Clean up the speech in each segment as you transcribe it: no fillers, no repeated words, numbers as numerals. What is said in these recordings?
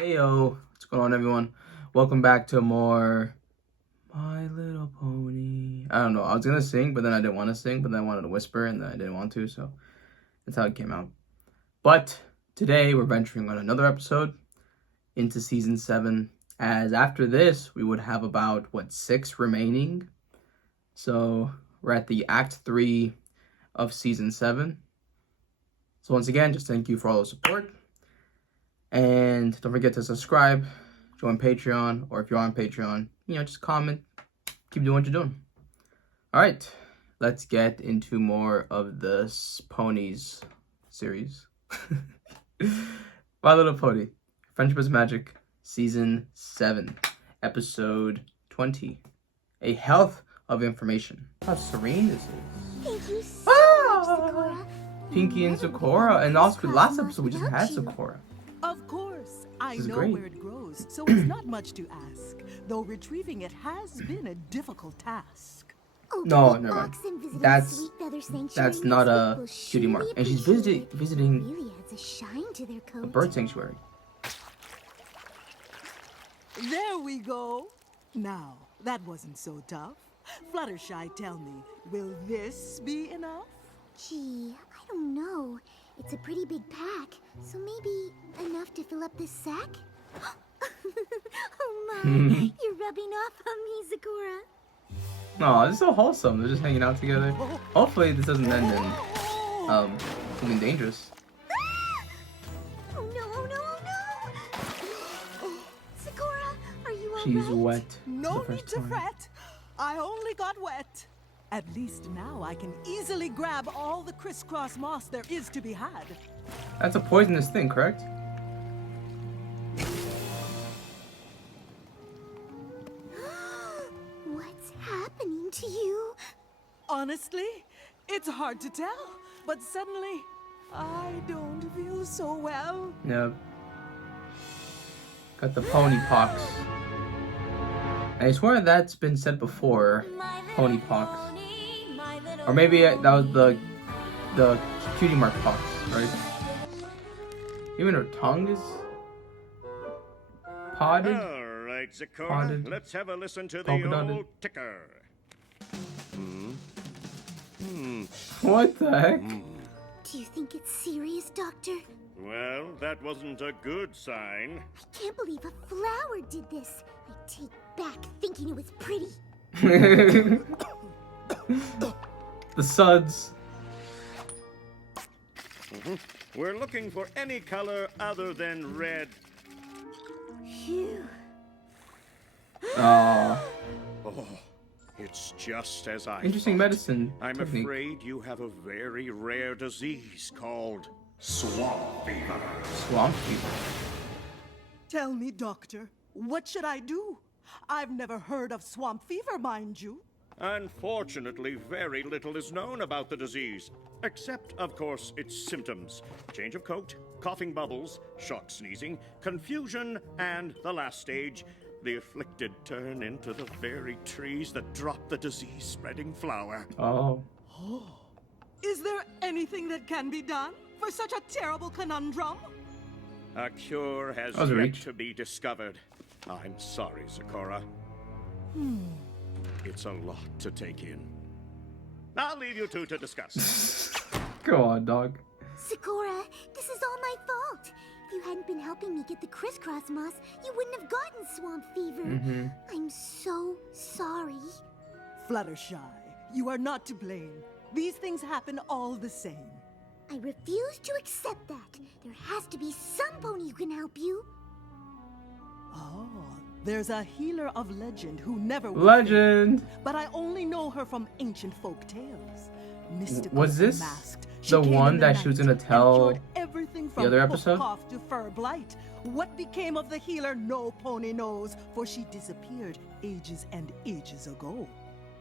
Heyo, what's going on, everyone? Welcome back to more My Little Pony. I don't know, I was gonna sing, but then I didn't want to sing, but then I wanted to whisper, and then I didn't want to, so that's how it came out. But today we're venturing on another episode into season 7, as after this we would have about, 6 remaining? So we're at the Act 3 of season 7. So once again, just thank you for all the support. And don't forget to subscribe, join Patreon, or if you're on Patreon, just comment, keep doing what you're doing. All right, let's get into more of the Ponies series. My Little Pony, Friendship is Magic, Season 7, Episode 20, A Health of Information. How serene this is. Thank you so much, Sakura. Pinkie and Sakura, and also last episode we just had Sakura. Of course, I know great. where it grows, so it's not much to ask. Though retrieving it has been a difficult task. Oh, No, the never mind. ox and visiting That's- Sweet Feather Sanctuary That's not next a week will cutie mark, surely and she's appreciate it. visiting Really adds a shine to their coat. a bird sanctuary. There we go. Now, that wasn't so tough. Fluttershy, tell me, will this be enough? Gee, I don't know. It's a pretty big pack, so maybe enough to fill up this sack? Oh my, you're rubbing off on me, Sakura. No, it's so wholesome. They're just hanging out together. Hopefully this doesn't end in something dangerous. Oh no, oh no, oh no! Sakura, are you alright? She's wet No for the need first to time. fret. I only got wet. At least now I can easily grab all the crisscross moss there is to be had. That's a poisonous thing, correct? What's happening to you? Honestly, it's hard to tell, but suddenly I don't feel so well. Yep. Got the pony pox. And I swear that's been said before. Pony pox. Or maybe that was the cutie mark pox, right? Even her tongue is potted. All right, Sakura, Potted. let's have a listen to the Polka dotted. old ticker. What the heck? Do you think it's serious, Doctor? Well, that wasn't a good sign. I can't believe a flower did this. I take back thinking it was pretty. The suds. We're looking for any color other than red. Phew. Aw. Oh, it's just as I Interesting thought. medicine I'm technique. afraid you have a very rare disease called swamp fever. Swamp fever. Tell me, Doctor, what should I do? I've never heard of swamp fever, mind you. Unfortunately, very little is known about the disease, except, of course, its symptoms. Change of coat, coughing bubbles, short sneezing, confusion, and the last stage, the afflicted turn into the very trees that drop the disease-spreading flower. Oh. Is there anything that can be done for such a terrible conundrum? A cure has That was a yet reach. to be discovered. I'm sorry, Sakura. It's a lot to take in. I'll leave you two to discuss. Go on, dog. Sakura, this is all my fault. If you hadn't been helping me get the crisscross moss, you wouldn't have gotten swamp fever. I'm so sorry. Fluttershy, you are not to blame. These things happen all the same. I refuse to accept that. There has to be some pony who can help you. Oh, there's a healer of legend who never will Legend. fail, but I only know her from ancient folk tales. Mystical Was and this masked, she the came one in the that she was night gonna and tell cured everything from other hoof episode? cough to fur blight. What became of the healer, no pony knows, for she disappeared ages and ages ago.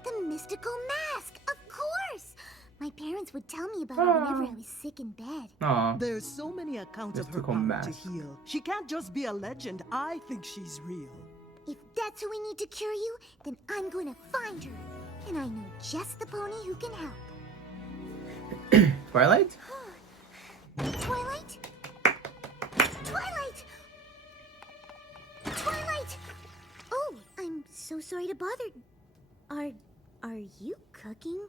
The mystical mask, of course! My parents would tell me about it whenever I was sick in bed. Aw. There's so many accounts of her Mystical power mask. to heal. She can't just be a legend. I think she's real. If that's who we need to cure you, then I'm going to find her. And I know just the pony who can help. Twilight? Twilight? Twilight! so sorry to bother. Are you cooking?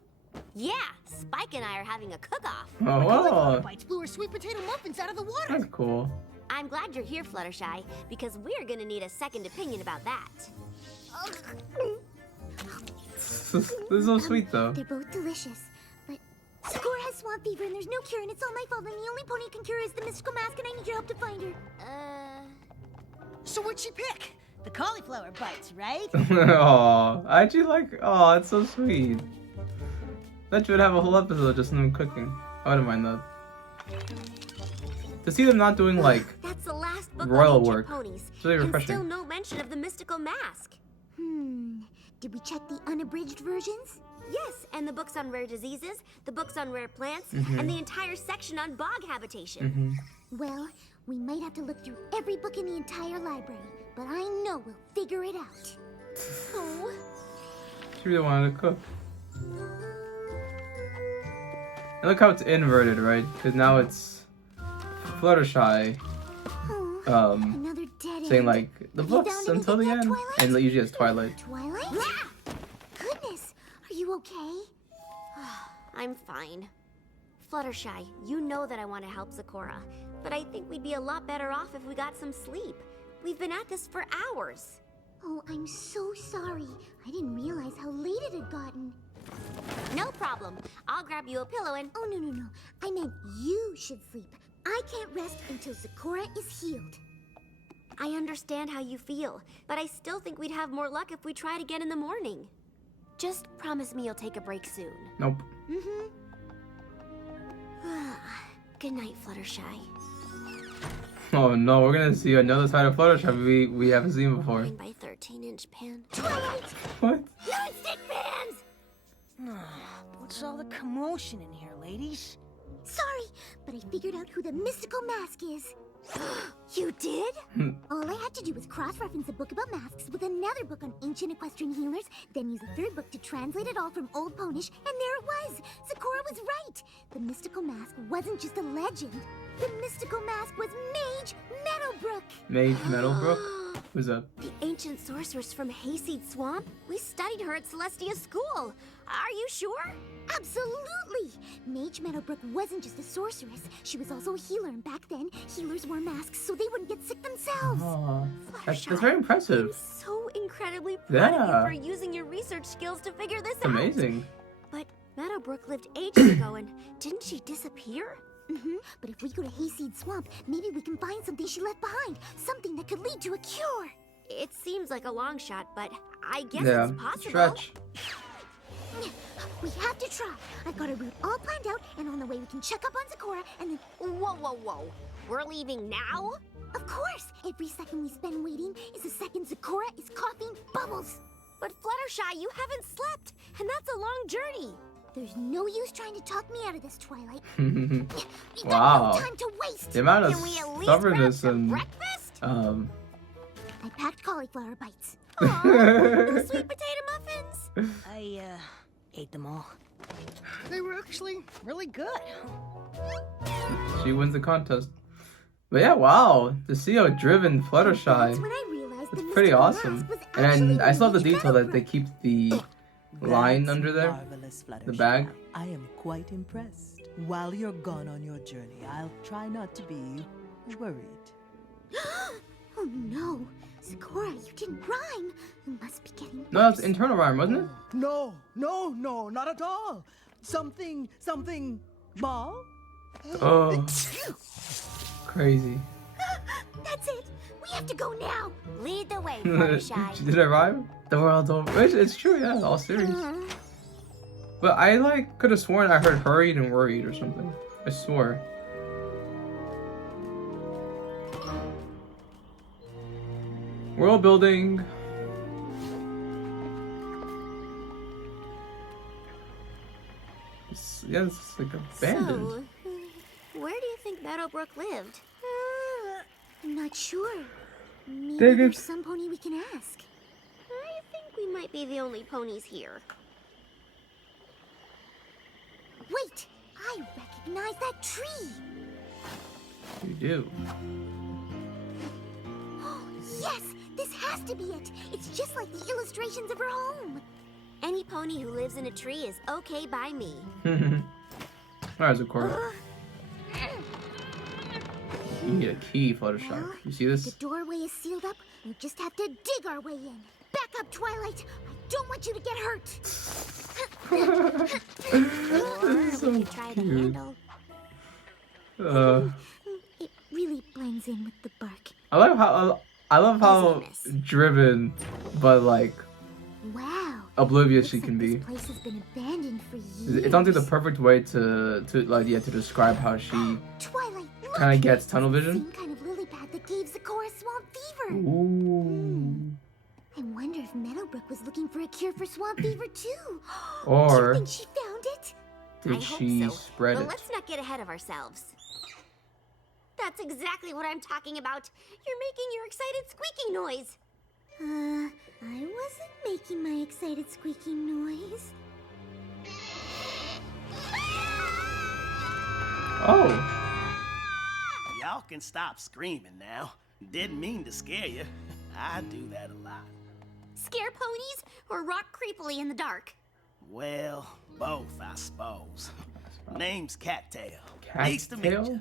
Yeah, Spike and I are having a cook-off. Oh, wow. Bites blew her sweet potato muffins out of the water. That's cool. I'm glad you're here, Fluttershy, because we're gonna need a second opinion about that. This is so sweet, though. They're both delicious, but Sakura has swamp fever and there's no cure and it's all my fault and the only pony who can cure is the mystical mask and I need your help to find her. So what'd she pick? The cauliflower bites, right? Aw, I actually like. Oh, it's so sweet. Bet you would have a whole episode just them cooking. I wouldn't mind that. To see them not doing like That's the last book royal on ancient work. ponies. It's really and refreshing. still no mention of the mystical mask. Did we check the unabridged versions? Yes, and the books on rare diseases, the books on rare plants, and the entire section on bog habitation. Well, we might have to look through every book in the entire library, but I know we'll figure it out. Oh. She really wanted to cook. And look how it's inverted, right? Because now it's Fluttershy Another dead saying end. like the Have you books found until the anything yet, end, Twilight? and usually it's Twilight. Twilight? Goodness, are you okay? I'm fine. Fluttershy, you know that I want to help Sakura, but I think we'd be a lot better off if we got some sleep. We've been at this for hours. Oh, I'm so sorry. I didn't realize how late it had gotten. No problem. I'll grab you a pillow and... Oh, no. I meant you should sleep. I can't rest until Sakura is healed. I understand how you feel, but I still think we'd have more luck if we tried again in the morning. Just promise me you'll take a break soon. Nope. Good night, Fluttershy. Oh no, we're gonna see another side of Fluttershy we haven't seen before. 9 by 13-inch pan. What? Non-stick pans! What's all the commotion in here, ladies? Sorry, but I figured out who the mystical mask is. You did? All I had to do was cross-reference a book about masks with another book on ancient equestrian healers, then use a third book to translate it all from Old Ponish, and there it was! Sakura was right! The mystical mask wasn't just a legend. The mystical mask was Mage Meadowbrook! Mage Meadowbrook? Who's that? The ancient sorceress from Hayseed Swamp? We studied her at Celestia School. Are you sure? Absolutely! Mage Meadowbrook wasn't just a sorceress, she was also a healer, and back then, healers wore masks so they wouldn't get sick themselves. Aw, that's Fluttershy, very I'm impressive. so incredibly proud of Yeah. you for using your research skills to figure this It's out. amazing. But Meadowbrook lived ages ago, and didn't she disappear? But if we go to Hayseed Swamp, maybe we can find something she left behind, something that could lead to a cure. It seems like a long shot, but I guess Yeah, it's possible. stretch. We have to try. I've got a route all planned out, and on the way we can check up on Sakura, and then... Whoa. We're leaving now? Of course! Every second we spend waiting is a second Sakura is coughing bubbles. But Fluttershy, you haven't slept, and that's a long journey. There's no use trying to talk me out of this, Twilight. Wow. We've got no time to waste. The amount of Can we at least grab stubbornness some and breakfast? I packed cauliflower bites. Aw, no sweet potato muffins. I, ate them all. They were actually really good. she wins the contest. But yeah, wow, to see how driven That's Fluttershy. when I realized It's the pretty mystical awesome. mask was And actually I saw the Mage detail that they Meadowbrook. keep the line That's under there. marvelous, the Fluttershy. bag. I am quite impressed. While you're gone on your journey, I'll try not to be worried. Oh no, Sakura, you didn't rhyme. You must be getting No, that's worse. internal rhyme, wasn't it? No, not at all. Something, ball? Oh, crazy. That's it. We have to go now. Lead the way, She Fluttershy. did it rhyme? The world over. It's true, yeah, all serious. But I could have sworn I heard hurried and worried or something. I swore. World building. It's like abandoned. So, where do you think Meadowbrook lived? I'm not sure. Maybe Dang it. there's some pony we can ask. I think we might be the only ponies here. Wait, I recognize that tree. You do. Yes, This has to be it. It's just like the illustrations of her home. Any pony who lives in a tree is okay by me. Alright, Zecora. You need a key, Fluttershy. You see The this? doorway is sealed up. We just have to dig our way in. Back up, Twilight. I don't want you to get hurt. This is so We try the cute. handle. It really blends in with the bark. I love how Easy, miss. driven, but like Wow. oblivious Looks she like can be. This place has been abandoned for years. It's honestly the perfect way to describe how she Twilight, look! kind of gets tunnel Same vision. kind of lily pad that gave Zecora swamp fever. Ooh. I wonder if Meadowbrook was looking for a cure for swamp fever too. Do Or you think she found it? did I hope she so. spread But it? let's not get ahead of ourselves. That's exactly what I'm talking about. You're making your excited squeaking noise. I wasn't making my excited squeaking noise. Oh. Y'all can stop screaming now. Didn't mean to scare you. I do that a lot. Scare ponies or rock creepily in the dark? Well, both, I suppose. Name's Cattail. Nice to meet Cattail? you.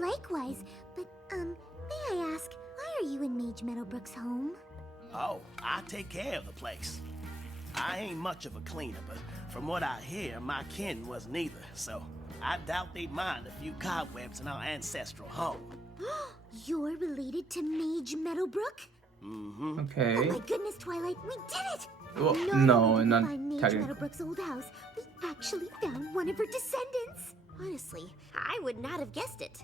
Likewise, but may I ask, why are you in Mage Meadowbrook's home? Oh, I take care of the place. I ain't much of a cleaner, but from what I hear, my kin wasn't either, so I doubt they'd mind a few cobwebs in our ancestral home. You're related to Mage Meadowbrook? Mm-hmm. Okay. Oh my goodness, Twilight, we did it! Well, Not no, only and did we not find Mage technically. Meadowbrook's old house, we actually found one of her descendants. Honestly, I would not have guessed it.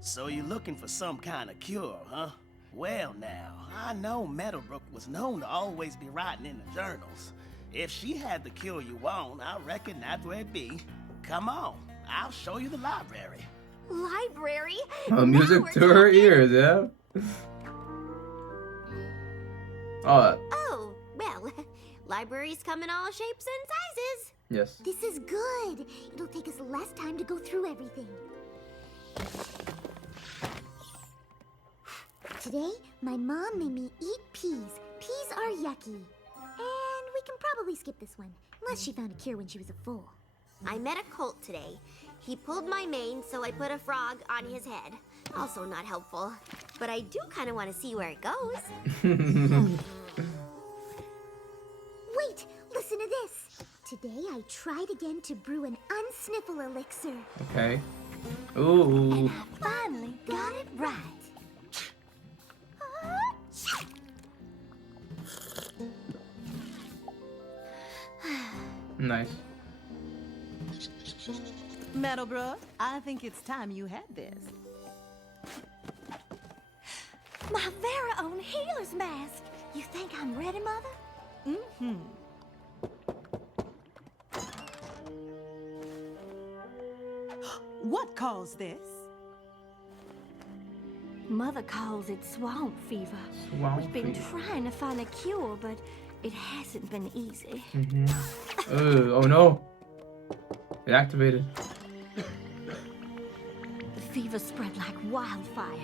So you're looking for some kind of cure, huh? Well now, I know Meadowbrook was known to always be writing in the journals. If she had the cure you want, I reckon that's where it be. Come on, I'll show you the library. Library? Music Now to we're her talking. ears, yeah. Oh, Oh, well, libraries come in all shapes and sizes. yes. This is good. It'll take us less time to go through everything. Today, my mom made me eat peas. Peas are yucky. And we can probably skip this one, unless she found a cure when she was a foal. I met a colt today. He pulled my mane, so I put a frog on his head. Also not helpful. But I do kind of want to see where it goes. Wait, listen to this. Today, I tried again to brew an unsniffle elixir. Okay. Ooh. Finally got it right. Nice. Meadowbrook, I think it's time you had this. My very own healer's mask. You think I'm ready, Mother? Mm-hmm. What caused this? Mother calls it swamp fever. Swamp We've been fever. trying to find a cure, but it hasn't been easy. Oh no. It activated. The fever spread like wildfire.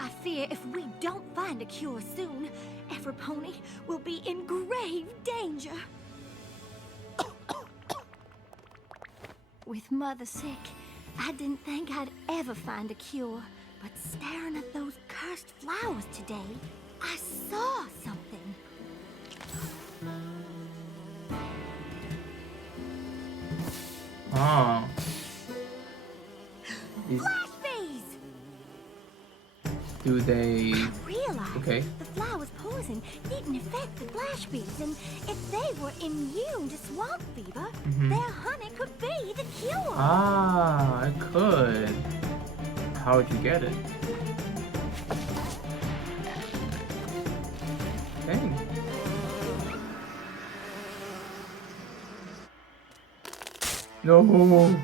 I fear if we don't find a cure soon, every pony will be in grave danger. With Mother sick, I didn't think I'd ever find a cure. But staring at those cursed flowers today, I saw something. Ah. These, Flash bees! do they? I realized Okay. the flower's poison didn't affect the flash bees, and if they were immune to swamp fever, their honey could be the cure. Ah, I could. How would you get it? Dang. No.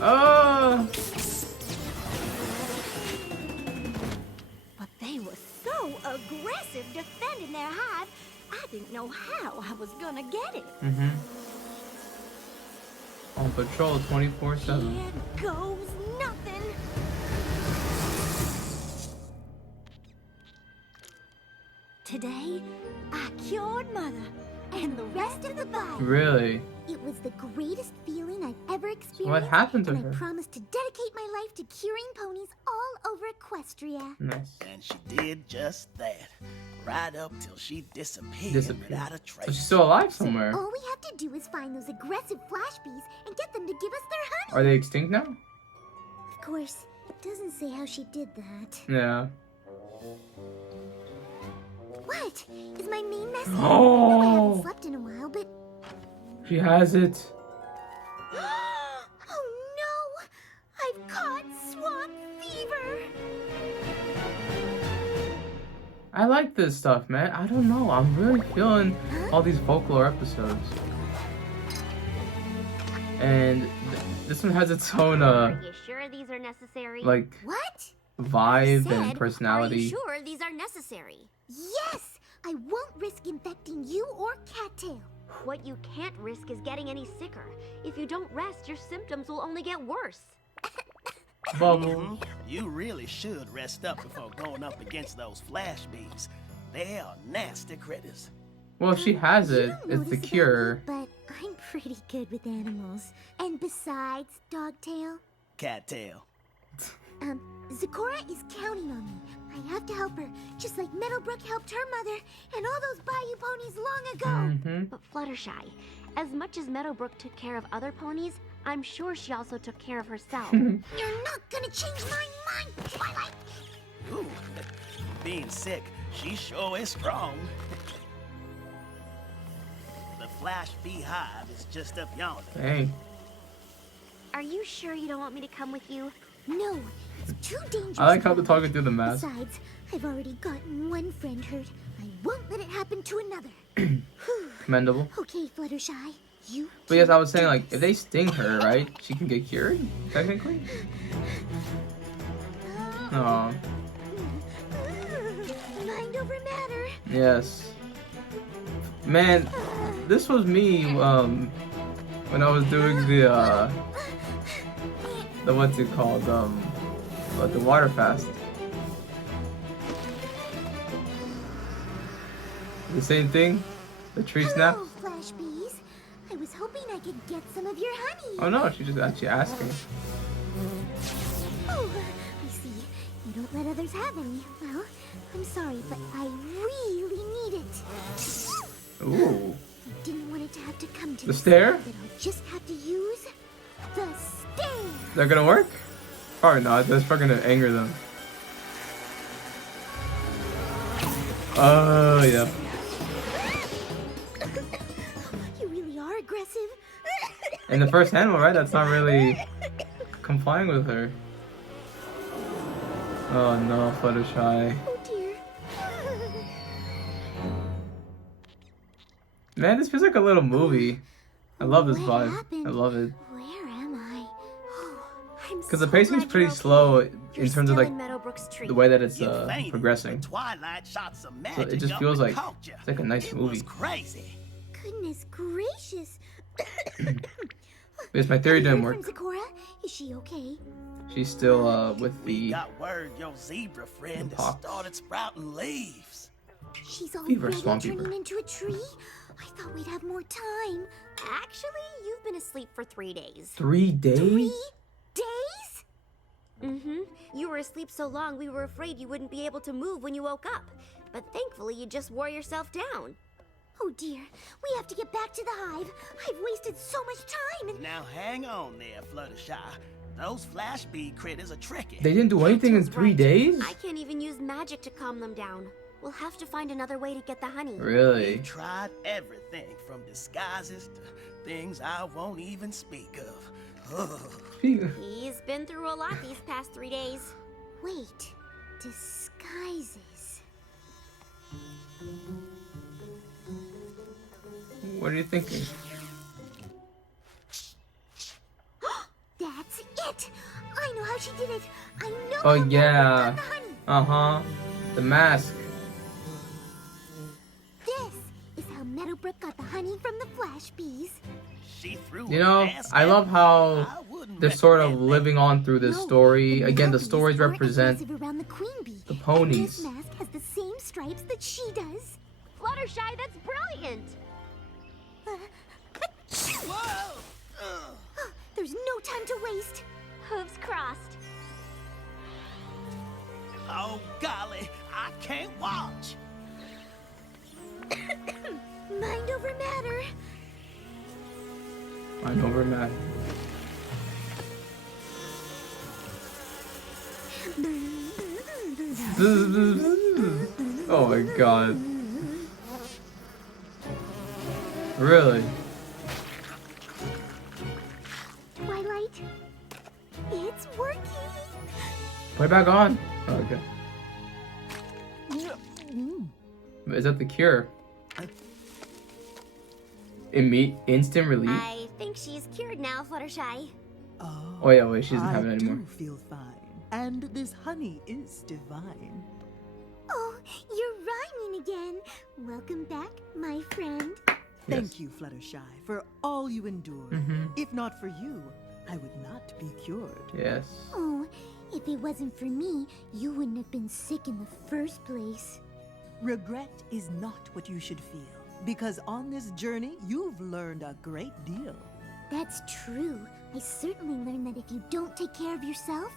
Ah. But they were so aggressive defending their hive, I didn't know how I was gonna get it. Oh patrol 24/7. Here goes nothing. Today, I cured Mother and the rest of the body. Really? It was the greatest feeling I've ever experienced. What happened to and her? I promised to dedicate my life to curing ponies all over Equestria. Nice. And she did just that. Right up till she disappeared, Disappeared. without a trace. So she's still alive somewhere. All we have to do is find those aggressive flash bees and get them to give us their honey. Are they extinct now? Of course, it doesn't say how she did that. Yeah. What? Is my main message? Oh. I know I haven't slept in a while, but... She has it. Oh no! I've caught swamp fever! I like this stuff, man. I don't know. I'm really feeling all these folklore episodes. And this one has its own, Are you sure these are necessary? like, What? vibe Said, and Are you personality. sure these are necessary? Yes! I won't risk infecting you or Cattail. What you can't risk is getting any sicker. If you don't rest, your symptoms will only get worse. Bubble. You really should rest up before going up against those flash bees. They are nasty critters. Well, if she has You it, don't it's the notice about cure. me, but I'm pretty good with animals. And besides, Dogtail, Cattail. Zecora is counting on me. I have to help her, just like Meadowbrook helped her mother and all those Bayou ponies long ago. Mm-hmm. But Fluttershy, as much as Meadowbrook took care of other ponies, I'm sure she also took care of herself. You're not gonna change my mind, Twilight! Ooh, being sick, she sure is strong. The flash beehive is just up yonder. Dang. Are you sure you don't want me to come with you? No, it's too dangerous. I like how now. they're talking through the mask. Besides, I've already gotten one friend hurt. I won't let it happen to another. Commendable. Okay, Fluttershy, you. But yes, I was can saying, do like, if this. they sting her, right, she can get cured, technically? Oh, Mind over matter. yes. Man, this was me, when I was doing the what's it called, the water fast. The same thing? The tree snaps? Hello, Flash Bees. I was hoping I could get some of your honey. Oh no, she's just actually asking. Oh, I see. You don't let others have any. Well, I'm sorry, but I really need it. Ooh. I didn't want it to have to come to The this, stair? But I'll just have to use the stair. They're gonna work? Probably not, that's probably gonna anger them. Oh, yeah. You really are aggressive. In the first animal, right? That's not really complying with her. Oh no, Fluttershy. Oh dear. Man, this feels like a little movie. I love this What vibe. happened? I love it. Where am I? Oh, I'm Because the so pacing's glad pretty you're okay. slow You're in terms of still like in Meadowbrook's tree. the way that it's You fainted, progressing. but Twilight shot some So magic it just up feels and like caught ya. it's like a nice It movie. was crazy. Goodness gracious. Because my theory Have you didn't heard work. from Zecora? Is she okay? She's still with We the got word your zebra friend The has pox. started sprouting leaves. She's Fever, already swamp turning fever. into a tree? I thought we'd have more time. Actually, you've been asleep for 3 days. 3 days. 3 days? Mm-hmm. You were asleep so long we were afraid you wouldn't be able to move when you woke up. But thankfully you just wore yourself down. Oh dear, we have to get back to the hive. I've wasted so much time and... Now hang on there, Fluttershy. Those flash bee critters are tricky. They didn't do anything in Cattail's 3 right. days. I can't even use magic to calm them down. We'll have to find another way to get the honey. Really? We've tried everything from disguises to things I won't even speak of. He's been through a lot these past 3 days. Wait, disguises. What are you thinking? That's it! I know how she did it! I know Oh, how Meadowbrook yeah. got the honey! Uh-huh. The mask. This is how Meadowbrook got the honey from the flash bees. She threw want You know, to ask I love how I wouldn't they're sort of recommend living on through this No, story. the Again, the Melodies stories aren't represent aggressive around the queen bee. the And ponies. this mask has the same stripes that she does. Fluttershy, that's brilliant! Whoa! There's no time to waste. Hooves crossed. Oh, golly, I can't watch. Mind over matter. Mind over matter. Oh my god. Really? Twilight, it's working. Put it back on. Oh, okay. Is that the cure? Instant relief? I think she's cured now, Fluttershy. Oh yeah, wait, she doesn't have it I anymore. do feel fine, and this honey is divine. Oh, you're rhyming again. Welcome back, my friend. Thank you, Fluttershy, for all you endured. Mhm. If not for you, I would not be cured. Yes. Oh, if it wasn't for me, you wouldn't have been sick in the first place. Regret is not what you should feel, because on this journey, you've learned a great deal. That's true. I certainly learned that if you don't take care of yourself,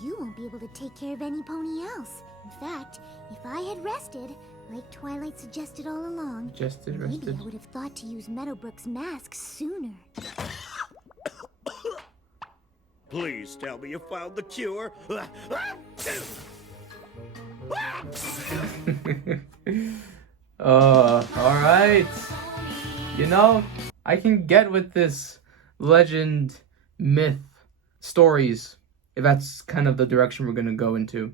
you won't be able to take care of any pony else. In fact, if I had rested, like Twilight suggested all along, Rested. maybe I would have thought to use Meadowbrook's mask sooner. Please tell me you found the cure. Alright. You know, I can get with this legend, myth, stories, if that's kind of the direction we're gonna go into.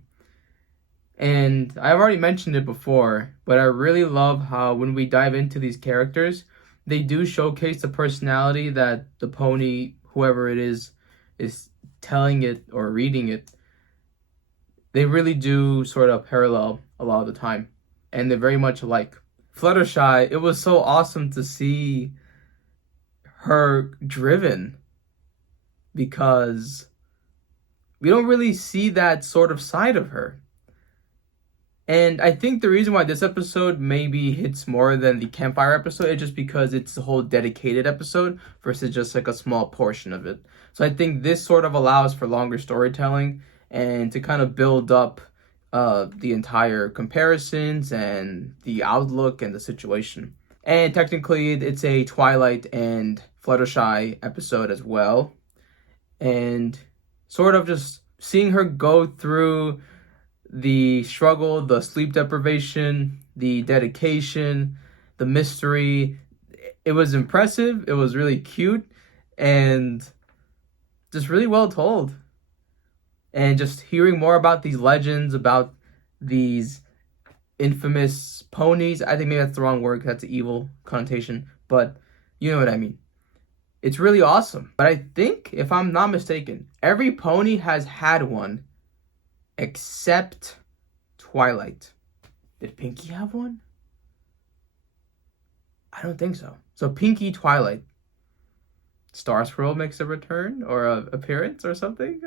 And I've already mentioned it before, but I really love how when we dive into these characters, they do showcase the personality that the pony, whoever it is telling it or reading it. They really do sort of parallel a lot of the time, and they're very much alike. Fluttershy, it was so awesome to see her driven, because we don't really see that sort of side of her. And I think the reason why this episode maybe hits more than the campfire episode is just because it's a whole dedicated episode versus just like a small portion of it. So I think this sort of allows for longer storytelling and to kind of build up the entire comparisons and the outlook and the situation. And technically it's a Twilight and Fluttershy episode as well. And sort of just seeing her go through the struggle, the sleep deprivation, the dedication, the mystery. It was impressive. It was really cute and just really well told. And just hearing more about these legends, about these infamous ponies. I think maybe that's the wrong word, 'cause that's an evil connotation, but you know what I mean. It's really awesome. But I think, if I'm not mistaken, every pony has had one except Twilight. Did Pinkie have one? I don't think so. So Pinkie, Twilight. Star Swirl makes a return or a appearance or something.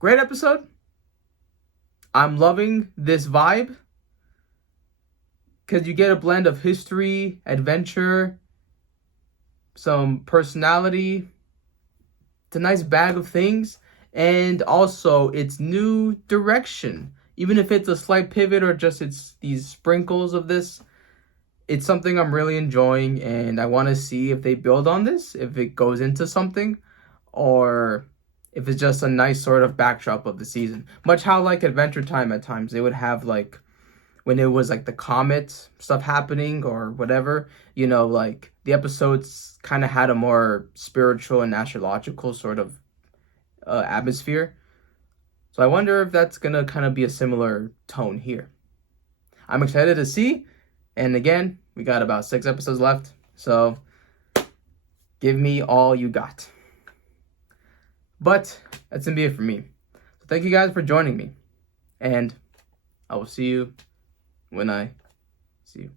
Great episode. I'm loving this vibe because you get a blend of history, adventure, some personality. It's a nice bag of things. And also, it's new direction. Even if it's a slight pivot or just it's these sprinkles of this, it's something I'm really enjoying. And I want to see if they build on this, if it goes into something, or if it's just a nice sort of backdrop of the season. Much how like Adventure Time at times, they would have like, when it was like the comet stuff happening or whatever, you know, like the episodes kind of had a more spiritual and astrological sort of atmosphere. So I wonder if that's gonna kind of be a similar tone here. I'm excited to see. And again, we got about 6 episodes left. So give me all you got. But that's gonna be it for me. So thank you guys for joining me. And I will see you when I see you.